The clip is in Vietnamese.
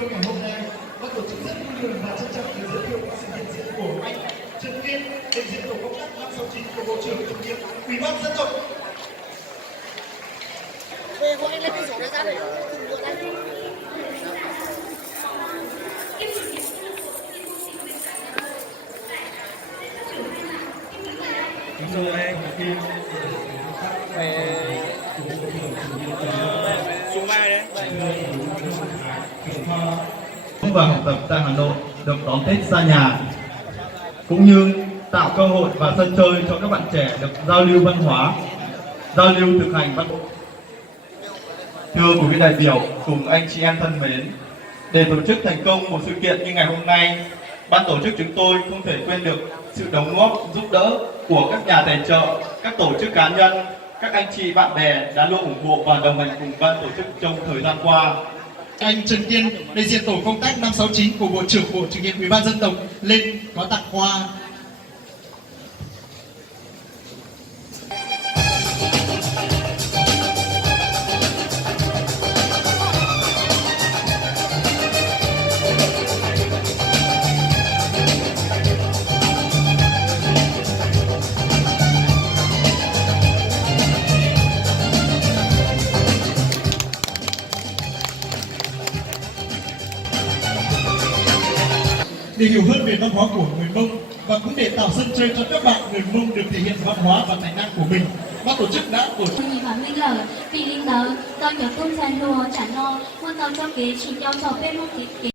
tôi ngày hôm nay ban tổ chức rất vui mừng và trân trọng được giới thiệu sự hiện diện của anh Trần Kiên, đại diện tổ công tác 569 của Bộ trưởng chủ nhiệm Ủy ban dân tộc. Về hộ anh lấy cái sổ này ra để cùng đưa tay. Xuống vai đấy. Và học tập tại Hà Nội được đón Tết xa nhà, cũng như tạo cơ hội và sân chơi cho các bạn trẻ được giao lưu văn hóa, giao lưu thực hành văn hóa. Thưa quý vị đại biểu cùng anh chị em thân mến, để tổ chức thành công một sự kiện như ngày hôm nay, ban tổ chức chúng tôi không thể quên được sự đóng góp giúp đỡ của các nhà tài trợ, các tổ chức cá nhân, các anh chị bạn bè đã luôn ủng hộ và đồng hành cùng ban tổ chức trong thời gian qua. Anh Trần Kiên, đại diện tổ công tác 569 của Bộ trưởng Bộ chủ nhiệm Ủy ban dân tộc lên có tặng hoa. Để hiểu hơn về văn hóa của người Mông và cũng để tạo sân chơi cho các bạn người Mông được thể hiện văn hóa và tài năng của mình, ban tổ chức đã tổ chức Nhị Bản Minh Lở, vì linh đớ, do nhớ tôn gian lùa trả no, muôn tàu cho kế chỉ nhau trò bên mông kế